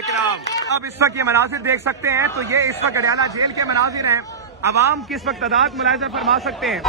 इकराम, अब इस वक्त ये मनाजिर देख सकते हैं, तो ये इस वक्त अडयाला जेल के मनाजिर हैं। अवाम किस वक्त तादाद मुलाहिजा फरमा सकते हैं।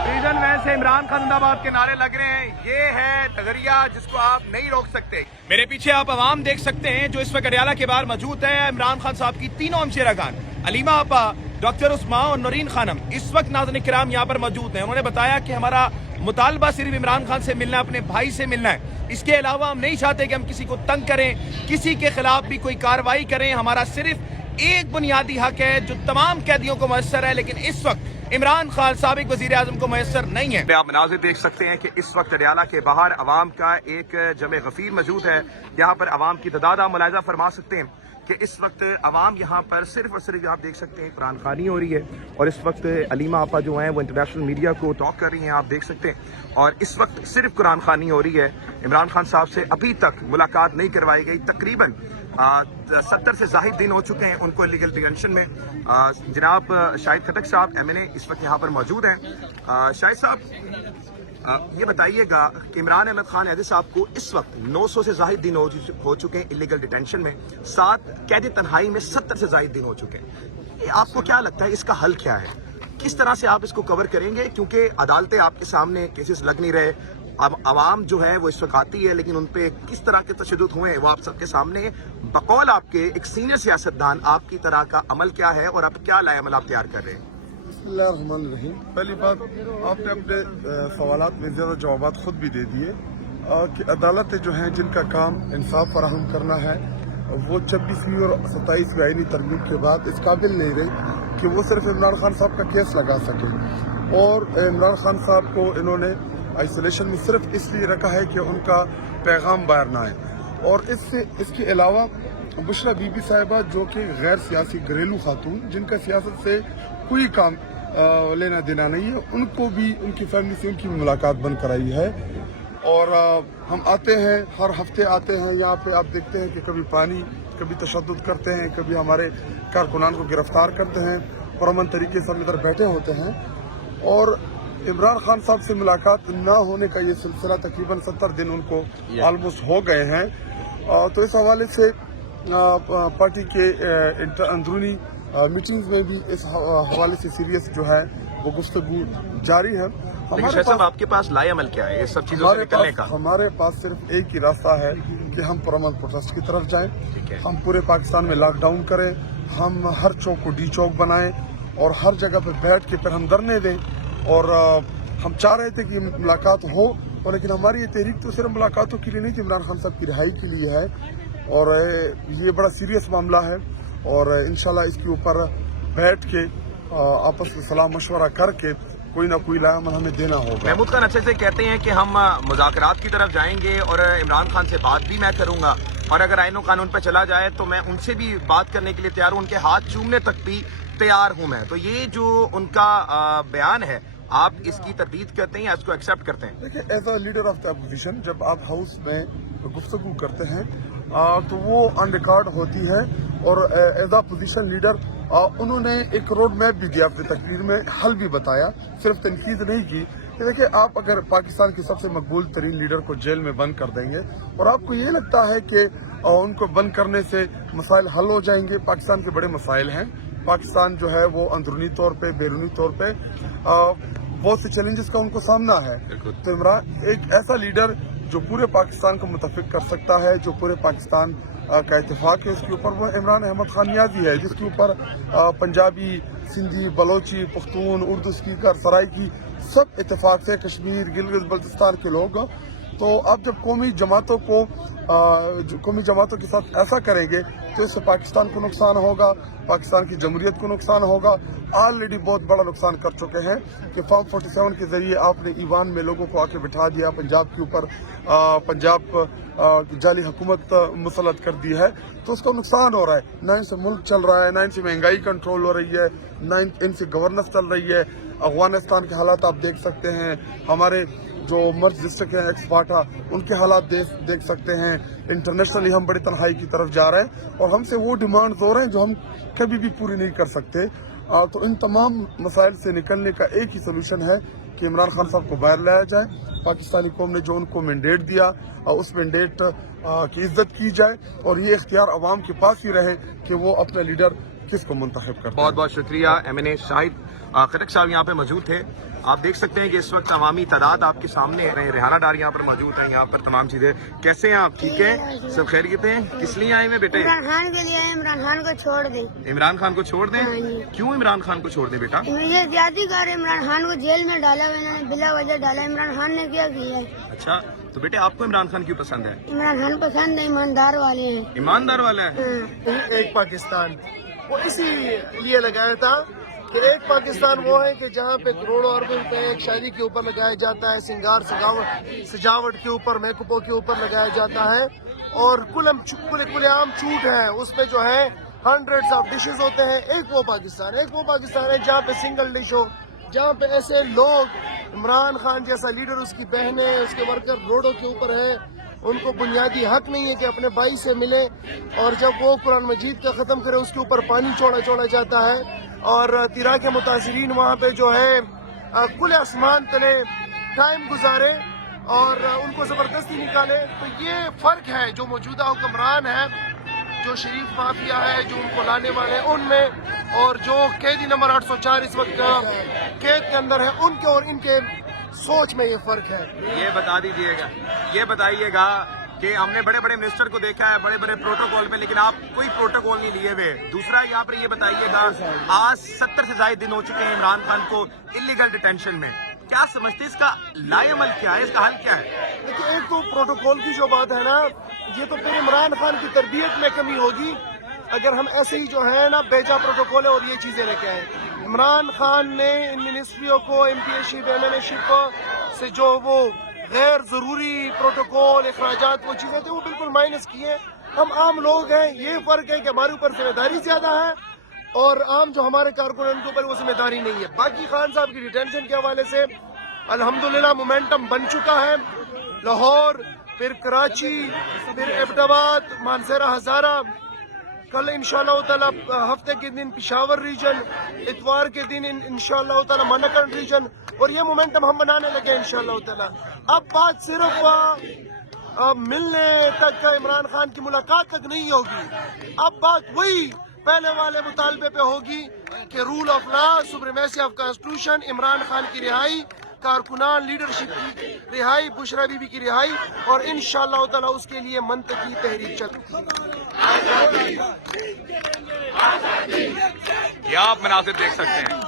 प्रिजन वैन से इमरान खान जिंदाबाद के नारे लग रहे हैं। ये है नजरिया जिसको आप नहीं रोक सकते। मेरे पीछे आप अवाम देख सकते हैं जो इस वक्त अडयाला के बाहर मौजूद है। इमरान खान साहब की तीनों हमशेरा खान, अलीमा आपा, डॉक्टर उस्मा और नौरीन खानम इस वक्त नाज़रीन किराम यहाँ पर मौजूद हैं। उन्होंने बताया कि हमारा मुतालबा सिर्फ इमरान खान से मिलना है, अपने भाई से मिलना है। इसके अलावा हम नहीं चाहते कि हम किसी को तंग करें, किसी के खिलाफ भी कोई कार्रवाई करें। हमारा सिर्फ एक बुनियादी हक है जो तमाम कैदियों को मैसर है, लेकिन इस वक्त इमरान खान साबिक वजीर आजम को मैसर नहीं है। आप मनाजिर देख सकते हैं कि इस वक्त अडयाला के बाहर अवाम का एक जमे गफीर मौजूद है। यहाँ पर अवाम की तादाद आप मुलाहिजा फरमा सकते हैं कि इस वक्त अवाम यहाँ पर सिर्फ और सिर्फ आप देख सकते हैं कुरान खानी हो रही है। और इस वक्त अलीमा आपा जो हैं वो इंटरनेशनल मीडिया को टॉक कर रही हैं, आप देख सकते हैं। और इस वक्त सिर्फ कुरान खानी हो रही है। इमरान खान साहब से अभी तक मुलाकात नहीं करवाई गई। तकरीबन 70 से जाहिद दिन हो चुके हैं उनको इलीगल डिटेंशन में। जनाब शाहिद खटक साहब MNA इस वक्त यहाँ पर मौजूद हैं। शाहिद साहब ये बताइएगा कि इमरान अहमद खान हैदर साहब को इस वक्त 900 से जाहिद दिन हो चुके हैं इलीगल डिटेंशन में। 7 कैदी तन्हाई में 70 से जाहिद दिन हो चुके हैं। आपको क्या लगता है इसका हल क्या है? किस तरह से आप इसको कवर करेंगे? क्योंकि अदालतें आपके सामने केसेस लग नहीं रहे। अब आवाम जो है वो इस वक्त आती है, लेकिन उन पे किस तरह के तशद्दुद हुए हैं वो आप सबके सामने है। बकौल आपके एक सीनियर सियासतदान आपकी तरह का अमल क्या है और आप क्या लाए अमल आप तैयार कर रहे हैं? बिस्मिल्लाहिर्रहमानिर्रहीम। पहली बात, आपने अपने सवालात में ज़्यादा जवाबात खुद भी दे दिए कि अदालतें जो हैं जिनका काम इंसाफ फराहम करना है वो 26वीं और 27वीं आईनी तरमीम के बाद इस काबिल नहीं रहे कि वो सिर्फ इमरान खान साहब का केस लगा सके। और इमरान खान साहब को इन्होंने आइसोलेशन में सिर्फ इसलिए रखा है कि उनका पैगाम बाहर ना आए। और इसके अलावा बुशरा बीबी साहिबा जो कि गैर सियासी घरेलू खातून जिनका सियासत से कोई काम लेना देना नहीं है, उनको भी उनकी फैमिली से उनकी मुलाकात बंद कराई है। और हम आते हैं, हर हफ्ते आते हैं यहाँ पे। आप देखते हैं कि कभी पानी, कभी तशद्दुद करते हैं, कभी हमारे कारकुनान को गिरफ्तार करते हैं, पुरअमन तरीके से हम इधर बैठे होते हैं। और इमरान खान साहब से मुलाकात ना होने का ये सिलसिला तकरीबन 70 दिन उनको ऑलमोस्ट हो गए हैं। तो इस हवाले से पार्टी के अंदरूनी मीटिंग्स में भी इस हवाले से सीरियस जो है वो गुफ्तगू जारी है। हमारे पास आपके पास लाए अमल क्या है इस सब चीजों से निकलने का? हमारे पास सिर्फ एक ही रास्ता है कि हम पुरअमन प्रोटेस्ट की तरफ जाएं। हम पूरे पाकिस्तान में लॉकडाउन करें, हम हर चौक को डी चौक बनाएं और हर जगह पर बैठ के फिर हम धरने दें। और हम चाह रहे थे कि मुलाकात हो, और लेकिन हमारी ये तहरीक तो सिर्फ मुलाकातों के लिए नहीं, इमरान खान साहब की रिहाई के लिए है। और ये बड़ा सीरियस मामला है और इंशाल्लाह इसके ऊपर बैठ के आपस में सलाह मशवरा करके कोई ना कोई लाएमल हमें देना होगा। महमूद खान अच्छे से कहते हैं कि हम मुज़ाकरात की तरफ जाएंगे और इमरान खान से बात भी मैं करूंगा, और अगर आईनो कानून पर चला जाए तो मैं उनसे भी बात करने के लिए तैयार हूँ, उनके हाथ चूमने तक भी तैयार हूँ मैं। तो ये जो उनका बयान है, आप इसकी तरदीद करते हैं या इसको एक्सेप्ट करते हैं? देखिए, as a leader of the opposition जब आप हाउस में गुफ्तगू करते हैं तो वो ऑन रिकॉर्ड होती है। और एज अ पोजीशन लीडर उन्होंने एक रोड मैप भी दिया अपनी तकरीर में, हल भी बताया, सिर्फ तनकीद नहीं की। देखिए, आप अगर पाकिस्तान के सबसे मकबूल तरीन लीडर को जेल में बंद कर देंगे और आपको ये लगता है कि उनको बंद करने से मसाइल हल हो जाएंगे, पाकिस्तान के बड़े मसाइल हैं। पाकिस्तान जो है वो अंदरूनी तौर पे, बैरूनी तौर पे बहुत से चैलेंजेस का उनको सामना है। तो इमरान एक ऐसा लीडर जो पूरे पाकिस्तान को मुतफिक कर सकता है, जो पूरे पाकिस्तान का इत्तेफाक है, उसके ऊपर वो इमरान अहमद खान नियाज़ी है, जिसके ऊपर पंजाबी, सिंधी, बलोची, पख्तून, उर्दू स्पीकर, सराइकी सब इत्तेफाक से, कश्मीर, गिलगित बल्तिस्तान के लोग। तो आप जब कौमी जमातों के साथ ऐसा करेंगे तो इससे पाकिस्तान को नुकसान होगा, पाकिस्तान की जमहूरियत को नुकसान होगा। ऑलरेडी बहुत बड़ा नुकसान कर चुके हैं कि फॉर्म 47 के जरिए आपने ईवान में लोगों को आके बिठा दिया, पंजाब के ऊपर पंजाब जाली हुकूमत मुसलत कर दी है, तो उसका नुकसान हो रहा है। ना इनसे मुल्क चल रहा है, ना इनसे महंगाई कंट्रोल हो रही है, ना इनसे गवर्नेंस चल रही है। अफगानिस्तान के हालात आप देख सकते हैं, हमारे जो मर्ज डिस्ट्रिक्ट है एक्सपार्टा, उनके हालात देख सकते हैं। इंटरनेशनली हम बड़ी तन्हाई की तरफ जा रहे हैं और हमसे वो डिमांड्स हो रहे हैं जो हम कभी भी पूरी नहीं कर सकते। तो इन तमाम मसाइल से निकलने का एक ही सोल्यूशन है کہ عمران خان صاحب کو باہر لایا جائے. پاکستانی قوم نے جو ان کو مینڈیٹ دیا اس مینڈیٹ کی عزت کی جائے اور یہ اختیار عوام کے پاس ہی رہے کہ وہ اپنا لیڈر کس کو منتخب کرتے ہیں. بہت بہت شکریہ. MNA شاہد خٹک صاحب یہاں پہ موجود تھے. آپ دیکھ سکتے ہیں کہ اس وقت عوامی تعداد آپ کے سامنے ہے. ریحانہ ڈار یہاں پر موجود ہیں. یہاں پر تمام چیزیں. کیسے ہیں آپ؟ ٹھیک ہیں؟ سب خیریت ہیں؟ کس لیے آئے ہیں بیٹے؟ عمران خان کے لیے آئے. عمران خان کو چھوڑ دیں. عمران خان کو چھوڑ دیں؟ کیوں عمران خان کو چھوڑ دیں بیٹا؟ یہ زیادتی کر عمران خان کو جیل میں ڈالا ہوا انہوں نے بلا وجہ ڈالا. عمران خان نے کیا کیا ہے؟ اچھا تو بیٹے آپ کو عمران خان کیوں پسند ہے؟ عمران خان پسند ہے. ایماندار والے ہیں. ایماندار والا ہے. ایک پاکستان وہ اسی لیے لگایا تھا کہ ایک پاکستان وہ ہے کہ جہاں پہ کروڑوں اربوں روپے ایک شادی کے اوپر لگایا جاتا ہے, سنگار سجاوٹ کے اوپر, میک اپوں کے اوپر لگایا جاتا ہے, اور کل عام چھوٹ ہے اس پہ جو ہے ہنڈریڈز آف ڈشز ہوتے ہیں. ایک وہ پاکستان ہے جہاں پہ سنگل ڈش ہو, جہاں پہ ایسے لوگ عمران خان جیسا لیڈر, اس کی بہنیں, اس کے ورکر روڈوں کے اوپر ہیں, ان کو بنیادی حق نہیں ہے کہ اپنے بھائی سے ملے, اور جب وہ قرآن مجید کا ختم کرے اس کے اوپر پانی چھوڑا جاتا ہے, اور تیرا کے متاثرین وہاں پہ جو ہے کھلے آسمان تلے ٹائم گزارے اور ان کو زبردستی نکالے. تو یہ فرق ہے جو موجودہ حکمران ہے, جو شریف مافیا ہے, جو ان کو لانے والے ہیں ان میں, اور جو قیدی نمبر 804 اس وقت قید کے اندر ہے ان کے اور ان کے سوچ میں یہ فرق ہے. یہ بتا دیجیے گا, یہ بتائیے گا کہ ہم نے بڑے بڑے منسٹر کو دیکھا ہے بڑے بڑے پروٹوکول میں, لیکن آپ کوئی پروٹوکول نہیں لیے ہوئے. دوسرا یہاں پر یہ بتائیے گا, آج 70 سے زائد دن ہو چکے ہیں عمران خان کو انلیگل ڈیٹینشن میں. کیا سمجھتے اس کا لائے عمل کیا ہے, اس کا حل کیا ہے؟ دیکھیں, ایک تو پروٹوکول کی جو بات ہے نا, یہ تو پھر عمران خان کی تربیت میں کمی ہوگی اگر ہم ایسے ہی جو ہے نا بیجا پروٹوکول ہے اور یہ چیزیں لے کے آئیں. عمران خان نے ان منسٹریوں کو MPA شپ MNA شپ سے جو وہ غیر ضروری پروٹوکول اخراجات وہ چیزیں تھے وہ بالکل مائنس کیے. ہم عام لوگ ہیں, یہ فرق ہے کہ ہمارے اوپر ذمہ داری زیادہ ہے اور عام جو ہمارے کارکنوں کے اوپر وہ ذمہ داری نہیں ہے. باقی خان صاحب کی ڈیٹینشن کے حوالے سے الحمدللہ مومنٹم بن چکا ہے. لاہور, پھر کراچی, پھر ایبٹ آباد, مانسہرہ, ہزارہ, کل انشاءاللہ تعالی ہفتے کے دن پشاور ریجن, اتوار کے دن انشاءاللہ تعالی مانکرن ریجن, اور یہ مومنٹم ہم بنانے لگے انشاءاللہ تعالی. اب بات صرف ملنے تک, عمران خان کی ملاقات تک نہیں ہوگی. اب بات وہی پہلے والے مطالبے پہ ہوگی کہ rule of law, supremacy of constitution, Imran Khan کی رہائی, کارکنان لیڈرشپ کی رہائی, بشرا بی بی کی رہائی, اور انشاءاللہ تعالی اس کے لیے منطقی تحریک چل. یہ آپ مناظر دیکھ سکتے ہیں.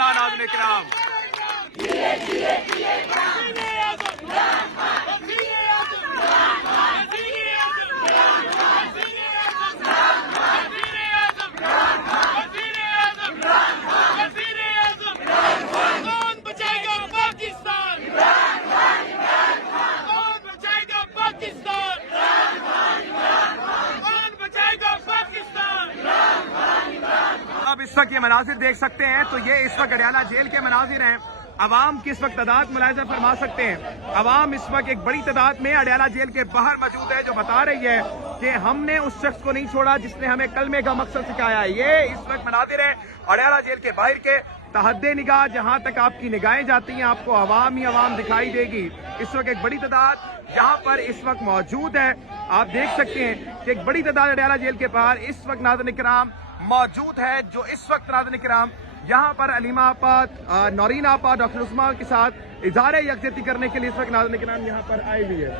ناظرین کرام, اب اس وقت یہ مناظر دیکھ سکتے ہیں تو یہ اس وقت اڈیالہ جیل کے مناظر ہیں. عوام کی اس وقت تعداد ملاحظہ فرما سکتے ہیں. عوام اس وقت ایک بڑی تعداد میں اڈیالہ جیل کے باہر موجود ہے, جو بتا رہی ہے کہ ہم نے اس شخص کو نہیں چھوڑا جس نے ہمیں کلمے کا مقصد سکھایا. یہ اس وقت مناظر ہے اڈیالہ جیل کے باہر کے. تحد نگاہ جہاں تک آپ کی نگاہیں جاتی ہیں آپ کو عوام ہی عوام دکھائی دے گی. اس وقت ایک بڑی تعداد یہاں پر اس وقت موجود ہے. آپ دیکھ سکتے ہیں کہ ایک بڑی تعداد اڈیالہ جیل کے باہر اس وقت ناظرین کرام موجود ہے, جو اس وقت ناظرین کرام یہاں پر علیمہ آپا, نورین آپا, ڈاکٹر عثمان کے ساتھ इजहार यकजहती करने के लिए इस वक्त नाज़रीन किराम यहाँ पर आई हुई है।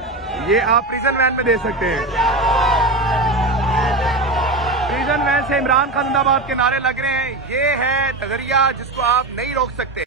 ये आप प्रिजन वैन में दे सकते हैं। प्रिजन वैन से इमरान खान जिंदाबाद के नारे लग रहे हैं। ये है नजरिया जिसको आप नहीं रोक सकते।